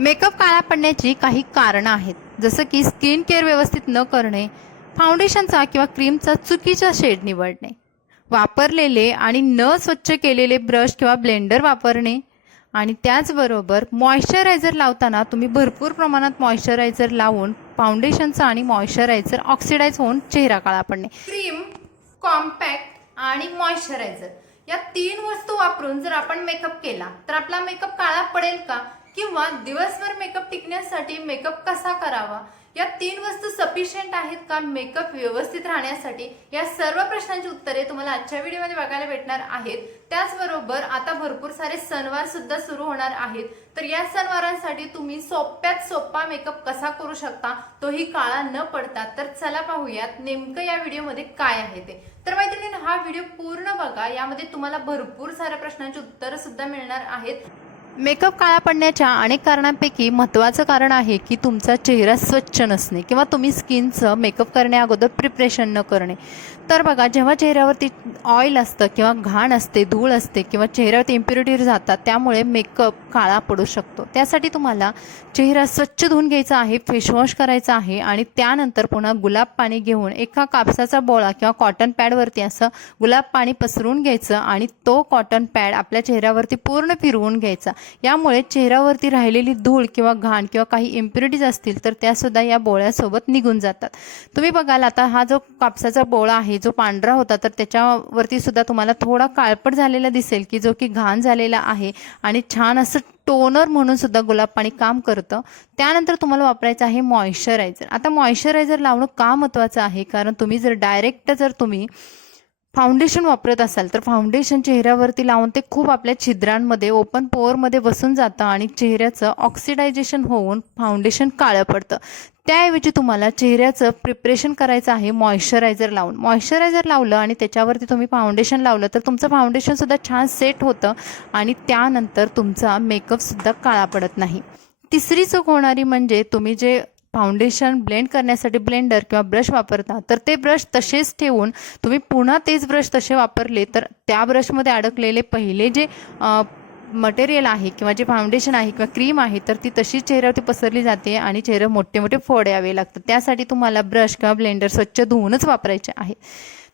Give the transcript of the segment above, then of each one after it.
Makeup काळा पडण्याची काही कारणं आहेत. जसं की स्किन केअर व्यवस्थित न करणे फाउंडेशनचा किंवा क्रीमचा चुकीचा शेड निवडणे वापरलेले आणि न स्वच्छ केलेले ब्रश किंवा ब्लेंडर वापरणे आणि त्याचबरोबर मॉइश्चरायझर लावताना तुम्ही भरपूर प्रमाणात मॉइश्चरायझर लावून फाउंडेशनचा आणि मॉइश्चरायझर ऑक्सिडाईज होऊन चेहरा काळा पडणे. क्रीम कॉम्पॅक्ट आणि मॉइश्चरायझर या तीन वस्तू वापरून जर आपण मेकअप केला तर आपला मेकअप काळा पडेल का? किंवा दिवसभर मेकअप टिकण्यासाठी मेकअप कसा करावा? या तीन वस्तू सफिशियंट आहेत का मेकअप व्यवस्थित राहण्यासाठी? या सर्व प्रश्नांची उत्तरे तुम्हाला आजच्या व्हिडिओमध्ये बघायला भेटणार आहेत. त्याचबरोबर आता भरपूर सारे सणवार सुद्धा सुरू होणार आहेत. तर या सणवारांसाठी तुम्ही सोप्यात सोपा मेकअप कसा करू शकता तोही काळा न पडता. तर चला पाहूयात नेमकं या व्हिडिओमध्ये काय आहे ते. तर मैत्रिणी हा व्हिडिओ पूर्ण बघा. यामध्ये तुम्हाला भरपूर साऱ्या प्रश्नांची उत्तरं सुद्धा मिळणार आहेत. मेकअप काळा पडण्याच्या अनेक कारणांपैकी महत्त्वाचं कारण आहे की तुमचा चेहरा स्वच्छ नसणे किंवा तुम्ही स्किनचं मेकअप करण्या अगोदर प्रिपरेशन न करणे. तर बघा जेव्हा चेहऱ्यावरती ऑइल असतं किंवा घाण असते धूळ असते किंवा चेहऱ्यावरती इम्प्युरिटीज जातात त्यामुळे मेकअप काळा पडू शकतो. त्यासाठी तुम्हाला चेहरा स्वच्छ धुवून घ्यायचा आहे फेसवॉश करायचा आहे आणि त्यानंतर पुन्हा गुलाब पाणी घेऊन एका कापसाचा बोळा किंवा कॉटन पॅडवरती असं गुलाब पाणी पसरून घ्यायचं आणि तो कॉटन पॅड आपल्या चेहऱ्यावरती पूर्ण फिरवून घ्यायचा. यामुळे चेहऱ्यावरती राहिलेली धूळ किंवा घाण किंवा काही इम्प्युरिटीज असतील तर त्यासुद्धा या बोळ्यासोबत निघून जातात. तुम्ही बघाल आता हा जो कापसाचा बोळा आहे जो पांढरा होता तर त्याच्यावरती सुद्धा तुम्हाला थोडा काळपट झालेला दिसेल की जो की घाण झालेला आहे आणि छान असं टोनर म्हणून सुद्धा गुलाब पाणी काम करतं. त्यानंतर तुम्हाला वापरायचं आहे मॉइश्चरायझर आता मॉइश्चरायझर लावणं का महत्त्वाचं आहे? कारण तुम्ही जर डायरेक्ट जर तुम्ही फाउंडेशन वापरत असाल तर फाउंडेशन चेहऱ्यावरती लावून ते खूप आपल्या छिद्रांमध्ये ओपन पोअरमध्ये बसून जातं आणि चेहऱ्याचं ऑक्सिडायझेशन होऊन फाउंडेशन काळं पडतं. त्याऐवजी तुम्हाला चेहऱ्याचं प्रिपरेशन करायचं आहे मॉइश्चरायझर लावून. मॉइश्चरायझर लावलं आणि त्याच्यावरती तुम्ही फाउंडेशन लावलं तर तुमचं फाउंडेशनसुद्धा छान सेट होतं आणि त्यानंतर तुमचा मेकअपसुद्धा काळा पडत नाही. तिसरी चूक होणारी म्हणजे तुम्ही जे फाउंडेशन ब्लेंड करण्यासाठी ब्लेंडर किंवा ब्रश वापरता तर ते ब्रश तसेच ठेवून तुम्ही पुन्हा तेच ब्रश तसे वापरले तर त्या ब्रशमध्ये अडकलेले पहिले जे मटेरियल आहे किंवा जे फाउंडेशन आहे किंवा क्रीम आहे तर ती तशीच चेहऱ्यावरती पसरली जाते आणि चेहरा मोठे मोठे फोड यावे लागतात. त्यासाठी तुम्हाला ब्रश किंवा ब्लेंडर स्वच्छ धुवूनच वापरायचे आहे.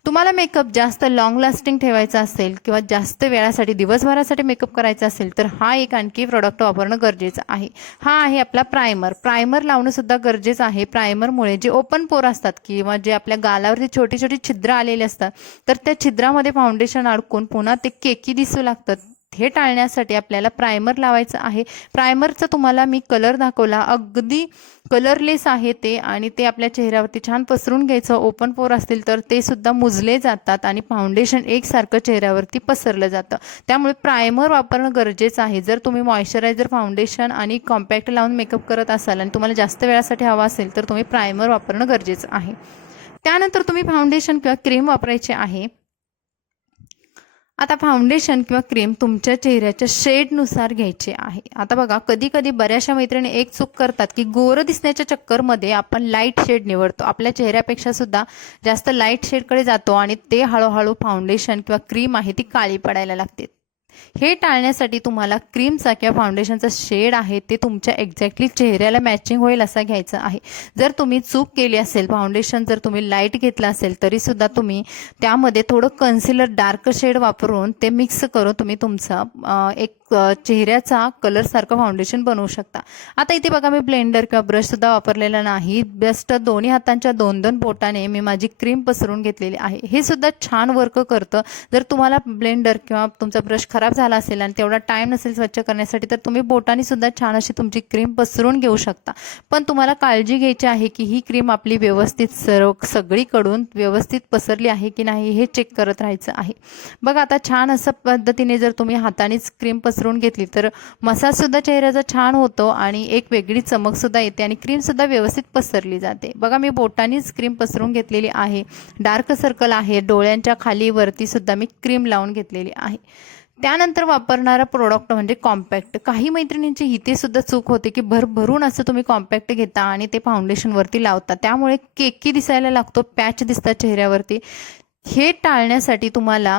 तुम्हाला मेकअप जास्त लॉंग लास्टिंग ठेवायचा असेल किंवा जास्त वेळासाठी दिवसभरासाठी मेकअप करायचा असेल तर हा एक आणखी प्रोडक्ट वापरणं गरजेचं आहे. हा आहे आपला प्रायमर प्रायमर लावणं सुद्धा गरजेचं आहे. प्रायमरमुळे जे ओपन पोर असतात किंवा जे आपल्या गालावरती छोटी छोटी छिद्र आलेली असतात तर त्या छिद्रामध्ये फाउंडेशन अडकून पुन्हा ते केकी दिसू लागतात. हे टाळण्यासाठी आपल्याला प्रायमर लावायचं आहे. प्रायमरचा तुम्हाला मी कलर दाखवला. अगदी कलरलेस आहे ते आणि ते आपल्या चेहऱ्यावरती छान पसरून घ्यायचं. ओपन पोर असतील तर ते सुद्धा मुजले जातात आणि फाउंडेशन एकसारखं चेहऱ्यावरती पसरलं जातं. त्यामुळे प्रायमर वापरणं गरजेचं आहे. जर तुम्ही मॉइश्चरायझर फाउंडेशन आणि कॉम्पॅक्ट लावून मेकअप करत असाल आणि तुम्हाला जास्त वेळासाठी हवा असेल तर तुम्ही प्रायमर वापरणं गरजेचं आहे. त्यानंतर तुम्ही फाउंडेशन किंवा क्रीम वापरायचे आहे. आता फाउंडेशन किंवा क्रीम तुमच्या चेहऱ्याच्या शेडनुसार घ्यायचे आहे. आता बघा कधी कधी बऱ्याचशा मैत्रिणी एक चूक करतात की गोरं दिसण्याच्या चक्करमध्ये आपण लाइट शेड निवडतो. आपल्या चेहऱ्यापेक्षा सुद्धा जास्त लाइट शेडकडे जातो आणि ते हळूहळू फाउंडेशन किंवा क्रीम आहे ती काळी पडायला लागते. हे टाळण्यासाठी तुम्हाला क्रीमचा किंवा फाउंडेशनचा शेड आहे ते तुमच्या एक्झॅक्टली चेहऱ्याला मॅचिंग होईल असा घ्यायचा आहे. जर तुम्ही चूक केली असेल फाउंडेशन जर तुम्ही लाइट घेतलं असेल तरीसुद्धा तुम्ही त्यामध्ये थोडं कन्सिलर डार्क शेड वापरून ते मिक्स करून तुम्ही तुमचा एक चेहऱ्याचा कलरसारखं फाउंडेशन बनवू शकता. आता इथे बघा मी ब्लेंडर किंवा ब्रशसुद्धा वापरलेला नाही. बेस्ट दोन्ही हातांच्या दोन दोन बोटाने मी माझी क्रीम पसरून घेतलेली आहे. हे सुद्धा छान वर्क करतं. जर तुम्हाला ब्लेंडर किंवा तुमचा ब्रश खराब झाला असेल आणि तेवढा टाईम नसेल स्वच्छ करण्यासाठी तर तुम्ही बोटाने सुद्धा छान अशी तुमची क्रीम पसरून घेऊ शकता. पण तुम्हाला काळजी घ्यायची आहे की ही क्रीम आपली व्यवस्थित सर्व सगळीकडून व्यवस्थित पसरली आहे की नाही हे चेक करत राहायचं आहे. बघा आता छान असं पद्धतीने जर तुम्ही हातानेच क्रीम पसरून घेतली तर मसाजसुद्धा चेहऱ्याचा छान होतो आणि एक वेगळी चमकसुद्धा येते आणि क्रीमसुद्धा व्यवस्थित पसरली जाते. बघा मी बोटानेच क्रीम पसरून घेतलेली आहे. डार्क सर्कल आहे. डोळ्यांच्या खाली वरतीसुद्धा मी क्रीम लावून घेतलेली आहे. त्यानंतर वापरणारा प्रोडक्ट म्हणजे कॉम्पॅक्ट काही मैत्रिणींची इथे सुद्धा चूक होते की भरभरून असं तुम्ही कॉम्पॅक्ट घेता आणि ते फाउंडेशनवरती लावता. त्यामुळे केकी दिसायला लागतो पॅच दिसतात चेहऱ्यावरती. हे टाळण्यासाठी तुम्हाला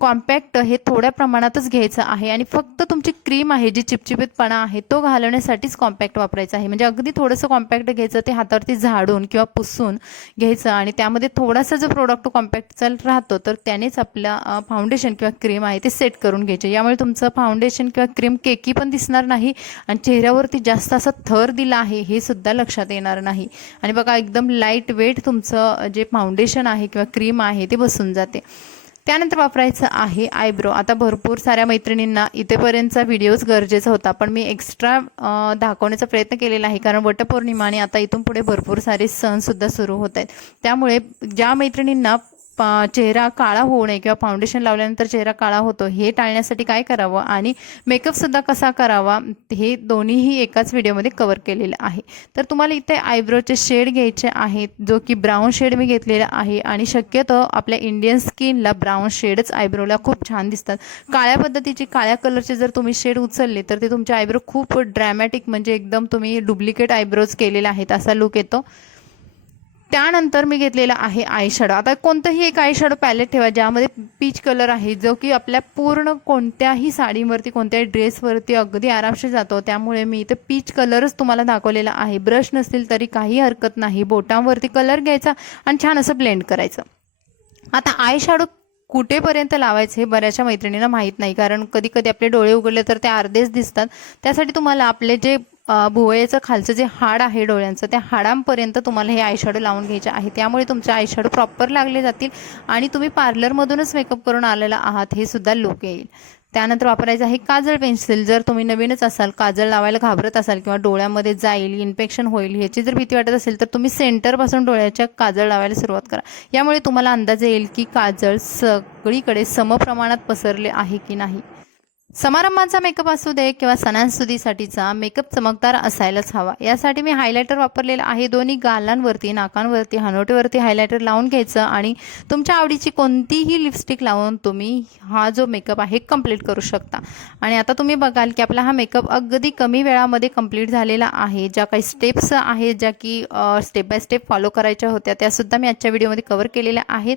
कॉम्पॅक्ट हे थोड्या प्रमाणातच घ्यायचं आहे आणि फक्त तुमची क्रीम आहे जी चिपचिपीतपणा आहे तो घालवण्यासाठीच कॉम्पॅक्ट वापरायचं आहे. म्हणजे अगदी थोडंसं कॉम्पॅक्ट घ्यायचं ते हातावरती झाडून किंवा पुसून घ्यायचं आणि त्यामध्ये थोडासा जो प्रोडक्ट कॉम्पॅक्टचा राहतो तर त्यानेच आपला फाउंडेशन किंवा क्रीम आहे ते सेट करून घ्यायचे. यामुळे तुमचं फाउंडेशन किंवा क्रीम केकी पण दिसणार नाही आणि चेहऱ्यावरती जास्त असा थर दिला आहे हे सुद्धा लक्षात येणार नाही. आणि बघा एकदम लाइट वेट तुमचं जे फाउंडेशन आहे किंवा क्रीम आहे ते बसून जाते. त्यानंतर वापरायचं आहे आयब्रो. आता भरपूर साऱ्या मैत्रिणींना इथेपर्यंतचा व्हिडिओज गरजेचा होता. पण मी एक्स्ट्रा दाखवण्याचा प्रयत्न केलेला आहे. कारण वटपौर्णिमा आणि आता इथून पुढे भरपूर सारे सणसुद्धा सुरू होत आहेत. त्यामुळे ज्या मैत्रिणींना पा चेहरा काळा होऊ नये किंवा फाउंडेशन लावल्यानंतर चेहरा काळा होतो हे टाळण्यासाठी काय करावं आणि मेकअपसुद्धा कसा करावा हे दोन्हीही एकाच व्हिडिओमध्ये कवर केलेलं आहे. तर तुम्हाला इथे आयब्रोचे शेड घ्यायचे आहेत जो की ब्राऊन शेड मी घेतलेला आहे आणि शक्यतो आपल्या इंडियन स्किनला ब्राऊन शेडच आयब्रोला खूप छान दिसतात. काळ्या पद्धतीची काळ्या कलरचे जर तुम्ही शेड उचलले तर ते तुमचे आयब्रो खूप ड्रॅमॅटिक म्हणजे एकदम तुम्ही डुप्लिकेट आयब्रोज केलेले आहेत असा लुक येतो. त्यानंतर मी घेतलेला आहे आय शॅडो आता कोणतंही एक आय शॅडो पॅलेट ठेवा ज्यामध्ये पीच कलर आहे जो की आपल्या पूर्ण कोणत्याही साडीवरती कोणत्याही ड्रेसवरती अगदी आरामशीर जातो. त्यामुळे मी इथं पीच कलरच तुम्हाला दाखवलेला आहे. ब्रश नसतील तरी काही हरकत नाही. बोटांवरती कलर घ्यायचा आणि छान असं ब्लेंड करायचं. आता आय शॅडो कुठेपर्यंत लावायचं हे बऱ्याचशा मैत्रिणींना माहीत नाही. कारण कधी कधी आपले डोळे उघडले तर ते अर्धेच दिसतात. त्यासाठी तुम्हाला आपले जे भुवयाचं खालचं जे हाड आहे डोळ्यांचं त्या हाडांपर्यंत तुम्हाला हे आयशॅडो लावून घ्यायचे आहे. त्यामुळे तुमचे आयशॅडो प्रॉपर लागले जातील आणि तुम्ही पार्लरमधूनच मेकअप करून आलेला आहात हे सुद्धा लुक येईल. त्यानंतर वापरायचं आहे काजळ पेन्सिल. जर तुम्ही नवीनच असाल काजळ लावायला घाबरत असाल किंवा डोळ्यामध्ये जाईल इन्फेक्शन होईल ह्याची जर भीती वाटत असेल तर तुम्ही सेंटरपासून डोळ्याच्या काजळ लावायला सुरुवात करा. यामुळे तुम्हाला अंदाज येईल की काजळ सगळीकडे समप्रमाणात पसरले आहे की नाही. समारंभाचा मेकअप असू दे किंवा सणांसुदीसाठीचा मेकअप चमकदार असायलाच हवा. यासाठी मी हायलायटर वापरलेला आहे. दोन्ही गालांवरती नाकांवरती हनोटीवरती हायलायटर लावून घ्यायचं आणि तुमच्या आवडीची कोणतीही लिपस्टिक लावून तुम्ही हा जो मेकअप आहे कंप्लीट करू शकता. आणि आता तुम्ही बघाल की आपला हा मेकअप अगदी कमी वेळामध्ये कंप्लीट झालेला आहे. ज्या काही स्टेप्स आहेत ज्या की स्टेप बाय स्टेप फॉलो करायच्या होत्या त्यासुद्धा मी आजच्या व्हिडिओमध्ये कव्हर केलेल्या आहेत.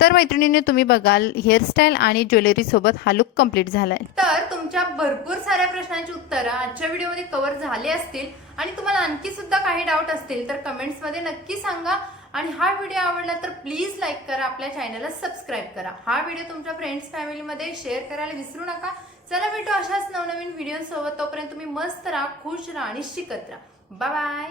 तर मैत्रिणीने तुम्ही बघाल हेअरस्टाईल आणि ज्वेलरी सोबत हा लुक कंप्लीट झालाय. तर तुमच्या भरपूर साऱ्या प्रश्नांची उत्तरं आजच्या व्हिडिओमध्ये कव्हर झाले असतील आणि तुम्हाला आणखी सुद्धा काही डाऊट असतील तर कमेंट्समध्ये नक्की सांगा. आणि हा व्हिडिओ आवडला तर प्लीज लाईक करा आपल्या चॅनलला सबस्क्राईब करा. हा व्हिडिओ तुमच्या फ्रेंड्स फॅमिलीमध्ये शेअर करायला विसरू नका. चला भेटू अशाच नवनवीन व्हिडिओसोबत. तोपर्यंत तुम्ही मस्त राहा खुश राहा आणि शिकत राहा. बाय